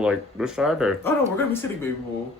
Like this side or? Oh no, we're gonna be sitting, baby boo.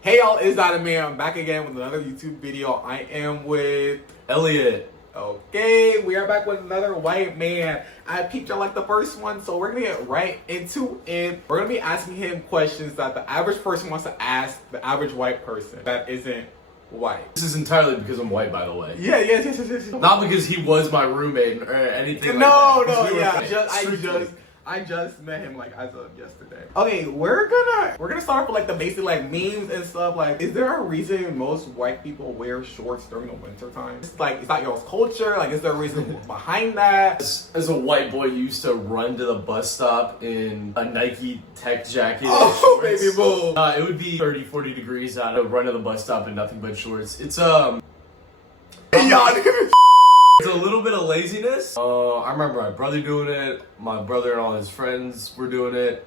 Hey y'all, it's Dada Man. I'm back again with another YouTube video. I am with Elliott. Okay, we are back with another white man. I peeped y'all like the first one, so we're gonna get right into it. We're gonna be asking him questions that the average person wants to ask the average white person that isn't white. This is entirely because I'm white, by the way. Yes. Not because he was my roommate or anything No, like that. yeah. I just met him like as of yesterday. Okay, we're gonna start off with like the basic like memes and stuff. Like, is there a reason most white people wear shorts during the winter time? It's like, it's not y'all's culture. Like, is there a reason behind that? As a white boy, you used to run to the bus stop in a Nike tech jacket. Oh, baby boo. It would be 30, 40 degrees out. I would run to the bus stop in nothing but shorts. It's It's a little bit of laziness. I remember my brother doing it. My brother and all his friends were doing it.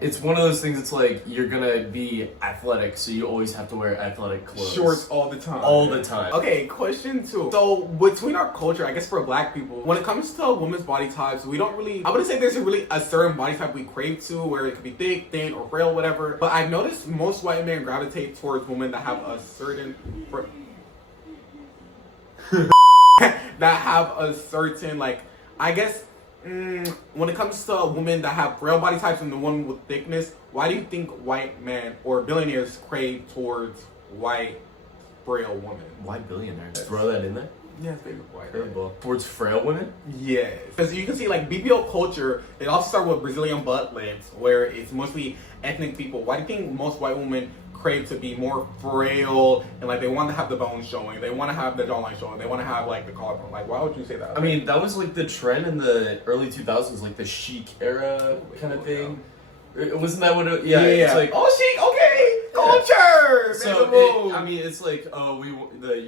It's one of those things. It's like you're gonna be athletic, so you always have to wear athletic clothes. Shorts all the time. All the time. Okay, question 2. So between our culture, I guess for black people, when it comes to women's body types, we don't really, I wouldn't say there's a certain body type we crave to, where it could be thick, thin, or frail, whatever. But I've noticed most white men gravitate towards women that have a certain that have a certain, like, I guess, when it comes to women that have frail body types and the one with thickness, why do you think white men or billionaires crave towards white, frail women? Why billionaires? Throw that in there. Yes, baby boy. Towards frail women? Yes. Because you can see, like, BBL culture, it also started with Brazilian butt lifts, where it's mostly ethnic people. Why do you think most white women crave to be more frail and like they want to have the bones showing, they want to have the jawline showing, they want to have like the collarbone? Like, why would you say that? I mean, that was like the trend in the early 2000s, like the chic era kind of thing. Wasn't that what it? Yeah. It's like, oh, chic. Okay, culture. So I mean, it's like, oh, you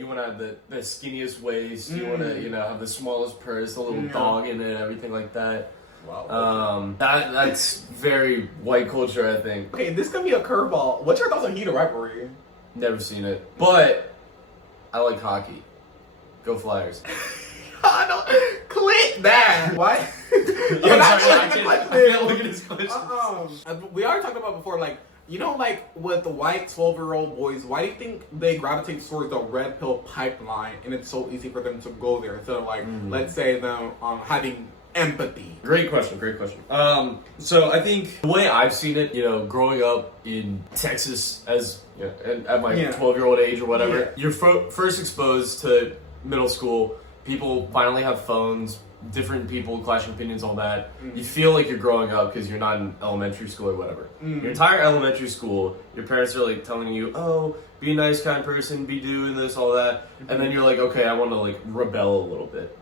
want to have the skinniest waist, you want to have the smallest purse, a little dog in it, everything like that. Wow. That's very white culture, I think. Okay, this could be a curveball. What's your thoughts on Heyyy rivalry? Never seen it, but I like hockey. Go Flyers. I don't click that. What? I can't look at his questions. We already talked about before, like, you know, like with the white 12-year-old boys, why do you think they gravitate towards the red pill pipeline and it's so easy for them to go there instead of like, let's say them having empathy? Great question. So I think the way I've seen it, growing up in Texas as at my 12-year-old age or whatever, you're first exposed to middle school. People finally have phones, different people, clashing opinions, all that. You feel like you're growing up because you're not in elementary school or whatever. Your entire elementary school, your parents are like telling you, oh, be a nice, kind person, be doing this, all that. And then you're like, okay, I want to like rebel a little bit.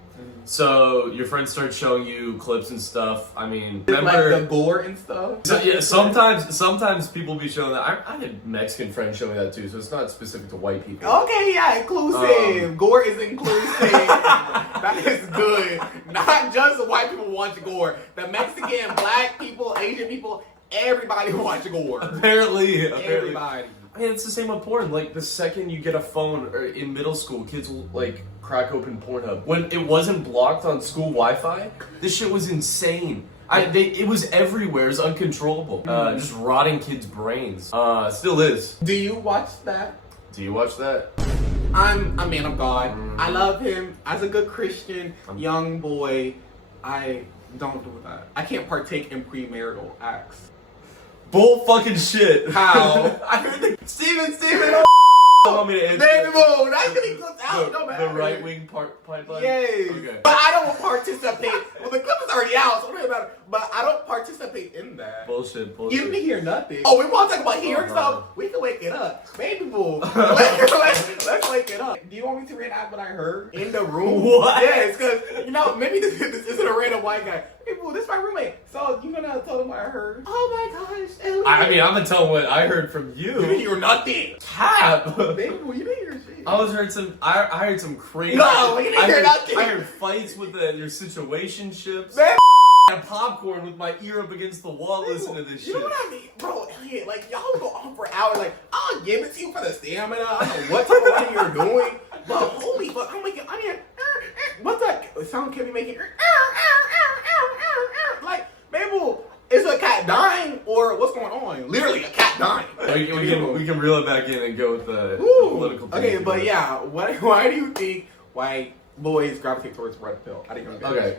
So your friends start showing you clips and stuff. I mean, remember like the gore and stuff? So, yeah, sometimes people be showing that. I had Mexican friends show me that too, so it's not specific to white people. Okay, yeah, inclusive. Gore is inclusive. That is good. Not just white people watch gore. The Mexican, black people, Asian people, everybody watch gore. Apparently. Everybody. I mean, it's the same with porn. Like, the second you get a phone or in middle school, kids will, like, crack open Pornhub. When it wasn't blocked on school Wi-Fi, this shit was insane. It was everywhere. It was uncontrollable. Just rotting kids' brains. Still is. Do you watch that? Do you watch that? I'm a man of God. I love him. As a good Christian young boy, I don't do that. I can't partake in premarital acts. Bull fucking shit. How? I heard Steven! Want me to answer Baby boo, that's gonna be clipped out. No matter. The right wing pipeline? Yay. Okay. But I don't participate. Well, the clip is already out, so don't worry about it. But I don't participate in that. Bullshit. You didn't hear nothing. Oh, we want to talk about hearing stuff? We can wake it up. Baby boo. Let's wake it up. Do you want me to reenact what I heard in the room? What? Yes, because, maybe this isn't a random white guy. Hey, boo, this is my roommate. So, you gonna tell him what I heard? Oh my gosh. Elliott. I mean, I'm gonna tell him what I heard from you. You didn't hear nothing. Cap. Baby boo, you didn't hear shit. I heard some crazy. No, you didn't hear nothing. I heard fights with your situationships. Man. And popcorn with my ear up against the wall listening to this shit. You know what I mean? Bro, Elliott, like, y'all go on for hours. Like, I'll give it to you for the stamina. I don't know what type of thing you're doing. But holy fuck, I'm making, what's that sound can be making? Like, maybe it's a cat cat dying or what's going on? Literally a cat dying. We can reel it back in and go with the political thing. Okay, but yeah, why do you think white boys gravitate towards red pill? How do you know? Okay,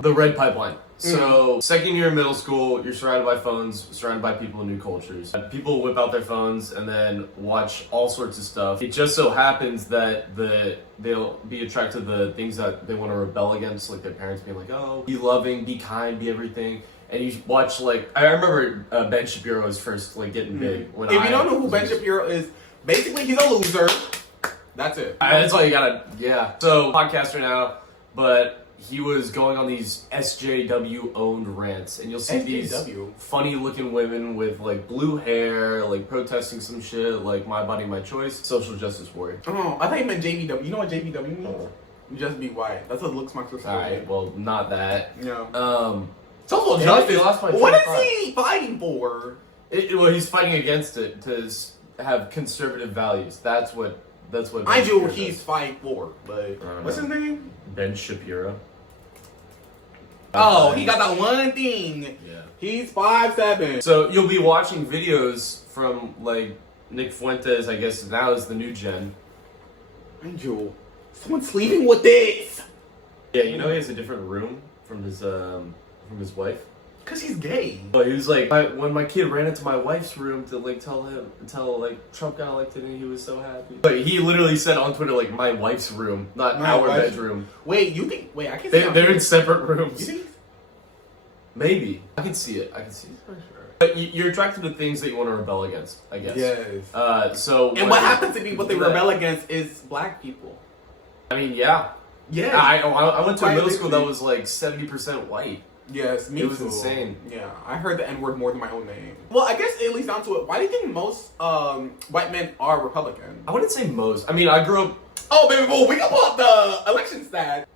the red pipeline. So, second year in middle school, you're surrounded by phones, surrounded by people in new cultures. People whip out their phones and then watch all sorts of stuff. It just so happens that they'll be attracted to the things that they want to rebel against, like their parents being like, oh, be loving, be kind, be everything. And you watch, like, I remember Ben Shapiro was first, like, getting big. If you don't know who Ben Shapiro is, basically he's a loser. That's it. That's all you gotta, yeah. So, podcaster now, but he was going on these SJW-owned rants, and you'll see these funny-looking women with, like, blue hair, like, protesting some shit, like, my body, my choice, social justice warrior. Oh, I thought you meant JBW. You know what JBW means? Oh. Just be white. That's what looks like. Alright, well, not that. No. Social justice? What is he fighting for? Well, he's fighting against it to have conservative values. That's what I do what he's fighting for, but what's his name? Ben Shapiro. Oh, he got that one thing. Yeah. He's 5'7". So you'll be watching videos from like Nick Fuentes, I guess now is the new gen. Angel, someone's sleeping with this. Yeah, you know he has a different room from his wife. Cause he's gay. But he was like, when my kid ran into my wife's room to like tell like Trump got elected and he was so happy. But he literally said on Twitter like my wife's room, not our bedroom. Wait, you think? Wait, I can. They're in separate rooms. You think? Maybe I can see it. For sure. But you're attracted to things that you want to rebel against, I guess. Yes. So. And what happens to be what they rebel against is black people. I mean, yeah. Yeah. I went to a middle school that was like 70% white. Yes, me too. It was too. insane. Yeah, I heard the N-word more than my own name. Well, I guess it leads down to it. Why do you think most white men are Republican? I wouldn't say most. I mean, I grew up... Oh, baby, well, we can pull up the election stat.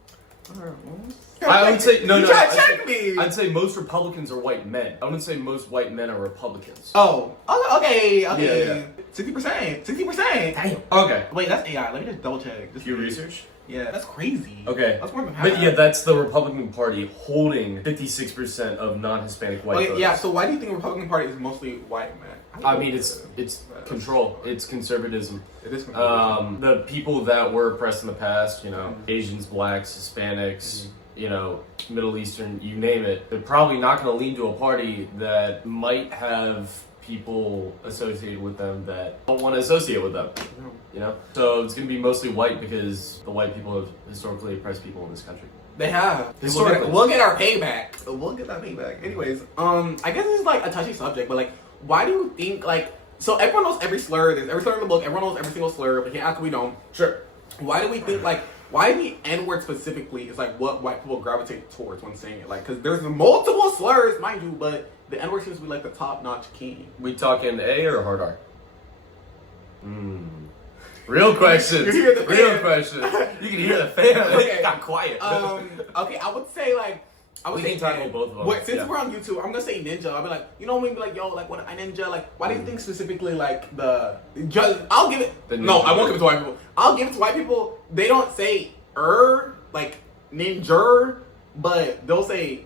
I would say... No, try to check me. I'd say most Republicans are white men. I wouldn't say most white men are Republicans. Oh, okay. Yeah. 60%. 60%. Damn. Okay. Wait, that's AI. Let me just double check. Just your research? Yeah, that's crazy. Okay. That's more than half. But yeah, that's the Republican Party holding 56% of non-Hispanic white voters. Yeah, so why do you think the Republican Party is mostly white men? I mean, it's control. It's conservatism. It is conservatism. The people that were oppressed in the past, you know, Asians, blacks, Hispanics, you know, Middle Eastern, you name it, they're probably not going to lean to a party that might have people associated with them that don't want to associate with them. You know? So it's going to be mostly white because the white people have historically oppressed people in this country. They have. Historically. We'll get our payback. We'll get that payback. Anyways, I guess this is like a touchy subject, but like, why do you think like, so everyone knows every slur, there's every slur in the book, everyone knows every single slur, but can't ask we don't. Sure. Why do we think like, why the N-word specifically is like what white people gravitate towards when saying it? Like, because there's multiple slurs, mind you, but the N-word seems to be like the top-notch king. We talking A or hard R? Real questions. Real questions. You can hear the fan. Okay. It got quiet. Okay, I would say like, we can tackle both of them. Since we're on YouTube, I'm gonna say ninja. I'll be like, you know, maybe like, yo, like what I ninja. Like, why do you think specifically like the? I'll give it. No, I won't give it to white people. I'll give it to white people. They don't say like ninja, but they'll say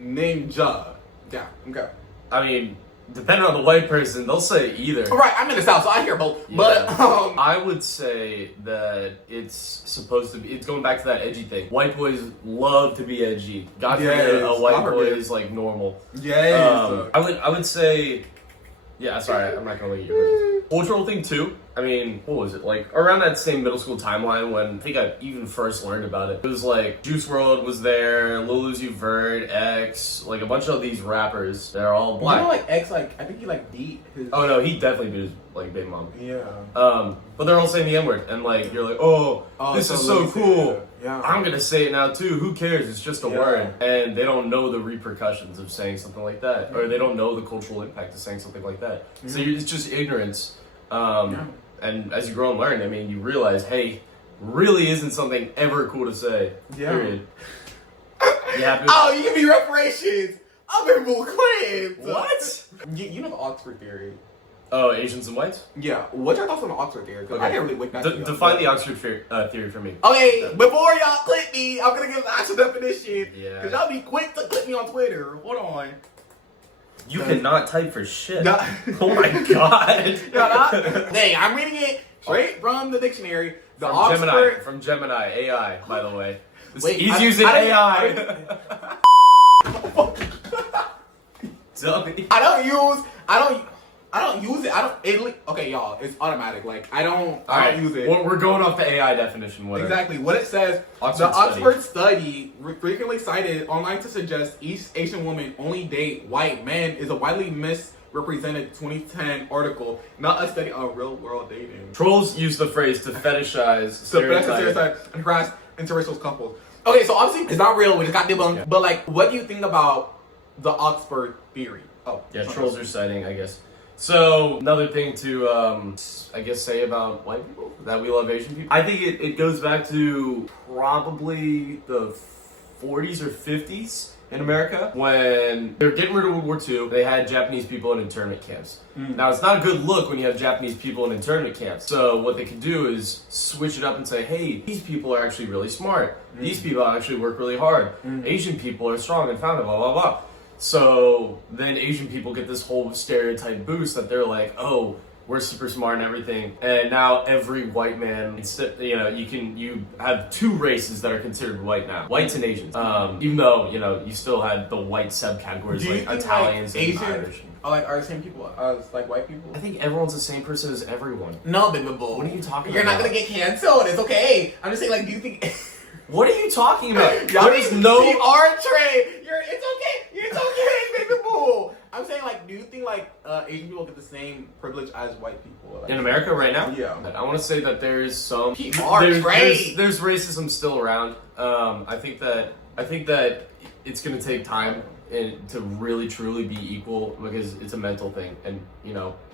ninja. Yeah. Okay. I mean, depending on the white person, they'll say either. Right, I'm in the South, so I hear both. Yeah. But I would say that it's supposed to be. It's going back to that edgy thing. White boys love to be edgy. God forbid a white boy is like normal. Yeah. I would say. Yeah, sorry, I'm not gonna let you. Cultural thing too. I mean, what was it like around that same middle school timeline when I think I even first learned about it? It was like Juice WRLD was there, Lil Uzi Vert, X, like a bunch of these rappers that are all black. You know, like X, like I think he like beat his. Oh no, he definitely beat his like big mom. Yeah. But they're all saying the N-word, and like you're like, oh this is so cool. Yeah. I'm gonna say it now too. Who cares? It's just a word, and they don't know the repercussions of saying something like that, or they don't know the cultural impact of saying something like that. So it's just ignorance. And as you grow and learn, I mean, you realize, hey, really isn't something ever cool to say. Yeah. Period. You happy? Oh, you give me reparations. I'm in full claims. What? You know the Oxford theory. Oh, Asians and whites? Yeah. What's your thoughts on the Oxford theory? Because I didn't really wake that up. Define the Oxford theory for me. Okay, before y'all click me, I'm gonna give the actual definition. Yeah. Because y'all be quick to click me on Twitter. Hold on. You cannot type for shit. No. Oh my god. Hey, I'm reading it straight from the dictionary. The From Oxford. From Gemini AI, by the way. Wait, he's using AI. Dummy. I don't use it. Okay, y'all, it's automatic. Like I don't use it. We're going off the AI definition. Whatever. Exactly what it says. Oxford study frequently cited online to suggest East Asian women only date white men is a widely misrepresented 2010 article, not a study on real world dating. Trolls use the phrase to fetishize, stereotype, and harass interracial couples. Okay, so obviously it's not real. We just got debunked. Yeah. But like, what do you think about the Oxford theory? Oh, yeah, trolls are citing, I guess. So another thing to, I guess, say about white people, that we love Asian people. I think it goes back to probably the 40s or 50s in America when they were getting rid of World War II. They had Japanese people in internment camps. Now, it's not a good look when you have Japanese people in internment camps. So what they could do is switch it up and say, hey, these people are actually really smart. These people actually work really hard. Asian people are strong and founded, blah, blah, blah. So then Asian people get this whole stereotype boost that they're like, oh, we're super smart and everything. And now every white man, instead, you have two races that are considered white now, whites and Asians. Even though, you still had the white subcategories like Italians and Irish. Are the same people as like white people? I think everyone's the same person as everyone. No, baby boo. What are you talking about? You're not gonna get canceled. It's okay. I'm just saying, like, do you think? What are you talking about? Y'all just know our trade. It's okay. It's okay, baby boo. I'm saying, like, do you think like Asian people get the same privilege as white people? Like, in America right now? Yeah. I want to say that there's some there's racism still around. I think that it's gonna take time to really truly be equal because it's a mental thing, and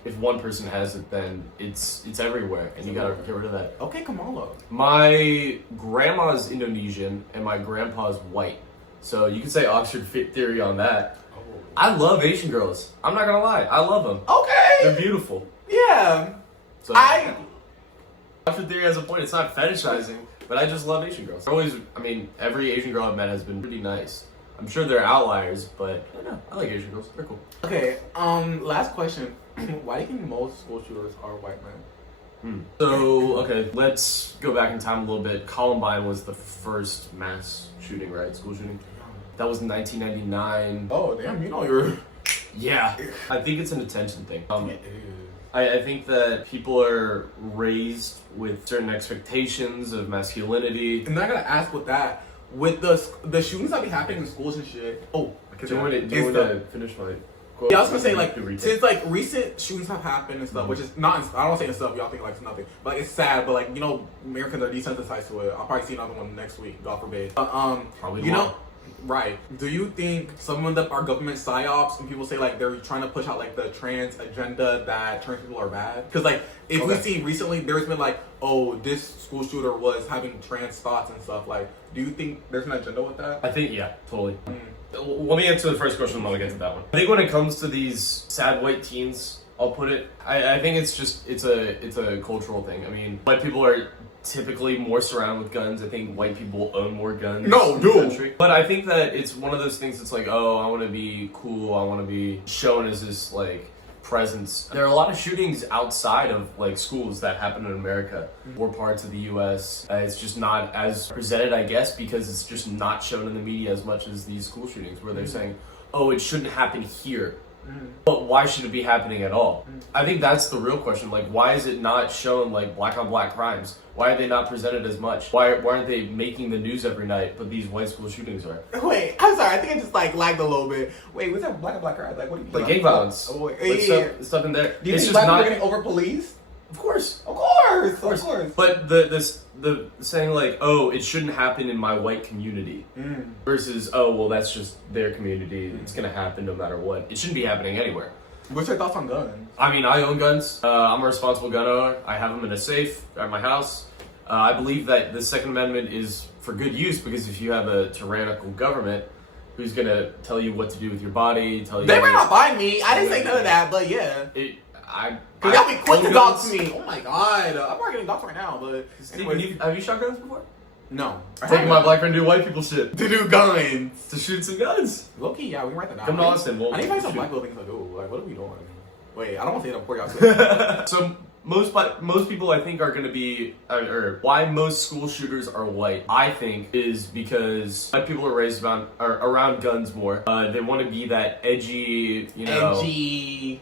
if one person has it, then it's everywhere, and you gotta get rid of that. Okay, Kamala. My grandma's Indonesian and my grandpa's white, so you could say Oxford fit theory on that. I love Asian girls. I'm not gonna lie, I love them. Okay. They're beautiful. Yeah. So Oxford theory has a point. It's not fetishizing, but I just love Asian girls. Every Asian girl I've met has been pretty nice. I'm sure there are outliers, but I don't know. I like Asian girls. They're cool. Okay. Last question. Why do you think most school shooters are white men? So, okay, let's go back in time a little bit. Columbine was the first mass shooting, right? School shooting. That was in 1999. Oh, damn, you're... Yeah. I think it's an attention thing. I think that people are raised with certain expectations of masculinity. I'm not gonna ask with that. With the shootings that be happening in schools and shit. Oh, do you want to finish my quote? Yeah, I was gonna say, like, since like recent shootings have happened and stuff, which is not, I don't want to say stuff y'all think like it's nothing, but like, it's sad. But like, Americans are desensitized to it. I'll probably see another one next week, God forbid. But probably right? Do you think some of them are government psyops and people say like they're trying to push out like the trans agenda that trans people are bad? Because like if we see recently, there's been like, oh, this school shooter was having trans thoughts and stuff. Like, do you think there's an agenda with that? I think totally. Let me answer the first question, then we'll get to that one. I think when it comes to these sad white teens, I'll put it, I think it's a cultural thing. I mean, white people are typically more surrounded with guns. I think white people own more guns in the country. But I think that it's one of those things that's like, oh, I want to be cool, I want to be shown as this like presence. There are a lot of shootings outside of like schools that happen in America or parts of the US. It's just not as presented, I guess, because it's just not shown in the media as much as these school shootings where they're saying, oh, it shouldn't happen here. But why should it be happening at all? I think that's the real question. Like, why is it not shown like black on black crimes? Why are they not presented as much? Why aren't they making the news every night, but these white school shootings are? Wait, I'm sorry. I think I just like lagged a little bit. Wait, what's that black on black crimes? Like, what do you mean? Like gang violence. Oh, wait. Like stuff in there. Do you think black people are getting over policed? Of course. Of course. But the saying like, oh, it shouldn't happen in my white community versus, oh, well, that's just their community. It's gonna happen no matter what. It shouldn't be happening anywhere. What's your thoughts on guns? I mean, I own guns. I'm a responsible gun owner. I have them in a safe at my house. I believe that the Second Amendment is for good use because if you have a tyrannical government who's gonna tell you what to do with your body, tell you they ran up by me. I didn't say none of that, but yeah. Y'all be quick to dox me. Oh my god, I'm not getting doxed right now. But anyway, have you shot guns before? No. Taking my black friend to do white people shit. To do guns. To shoot some guns. Low-key, yeah, we can write that down. Come to Austin. I need to find some black people things to do. Like, what are we doing? Wait, I don't want to say that before y'all. So most people I think are going to be, or why most school shooters are white, I think, is because white people are raised around guns more. They want to be that edgy,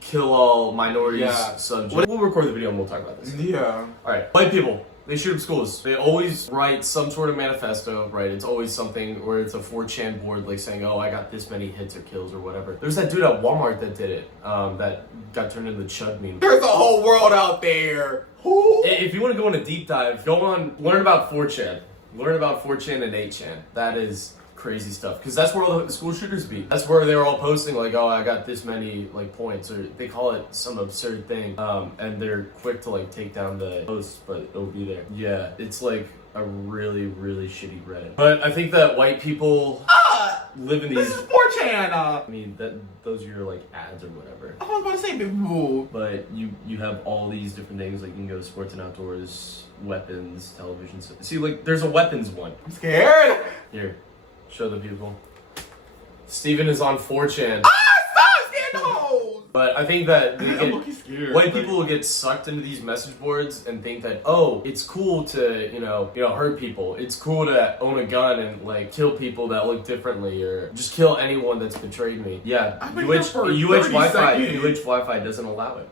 kill all minorities subject. We'll record the video and we'll talk about this. Yeah. All right, white people. They shoot up schools. They always write some sort of manifesto, right? It's always something where it's a 4chan board, like saying, "Oh, I got this many hits or kills or whatever." There's that dude at Walmart that did it, that got turned into the Chud meme. There's a whole world out there. Who? If you want to go on a deep dive, learn about 4chan. Learn about 4chan and 8chan. That is crazy stuff, because that's where all the school shooters be. That's where they were all posting like, "Oh, I got this many like points," or they call it some absurd thing, and they're quick to like take down the post, but it'll be there. Yeah, it's like a really, really shitty Reddit. But I think that white people live in these. This is 4chan. I mean, those are your like ads or whatever. I was about to say big boo. But you have all these different things, like you can go to sports and outdoors, weapons, television. See, like there's a weapons one. I'm scared. Here. Show the people. Steven is on 4chan. Stop scared those! But I think that white people will get sucked into these message boards and think that, oh, it's cool to, hurt people. It's cool to own a gun and like kill people that look differently, or just kill anyone that's betrayed me. Yeah, UH Wi-Fi doesn't allow it.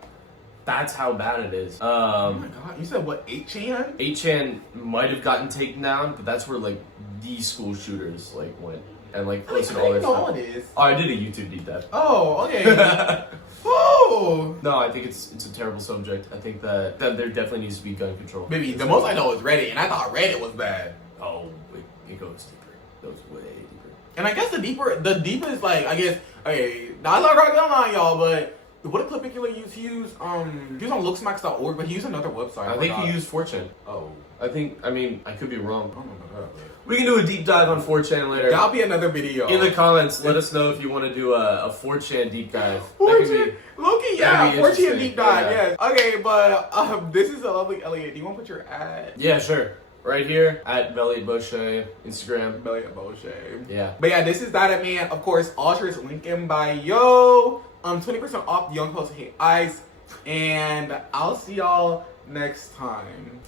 That's how bad it is. Oh my god, you said what, 8chan? 8chan might have gotten taken down, but that's where like these school shooters like went and like posted all their stuff. Oh, I did a YouTube deep dive. Oh, okay. Oh! No, I think it's a terrible subject. I think that there definitely needs to be gun control. Maybe the most I know is Reddit, and I thought Reddit was bad. Oh, it goes deeper. It goes way deeper. And I guess the deepest, like, I guess, okay, now I love Rocket Online, y'all, but what did Clipicular use? He used on looksmacks.org, but he used another website. I think he used 4chan. Oh. I could be wrong. I don't know that. We can do a deep dive on 4chan later. That'll be another video. In the comments, let us know if you want to do a 4chan deep dive. 4chan? Loki, yeah, 4chan deep dive, yeah. Yes. Okay, but this is a lovely Elliott. Do you want to put your ad? Yeah, sure. Right here at Elliott Bochet, Instagram. Elliott Bochet. Yeah. But yeah, this is that man. Of course, all shirts link in bio. 20% off the Young Post Hey Ice. And I'll see y'all next time.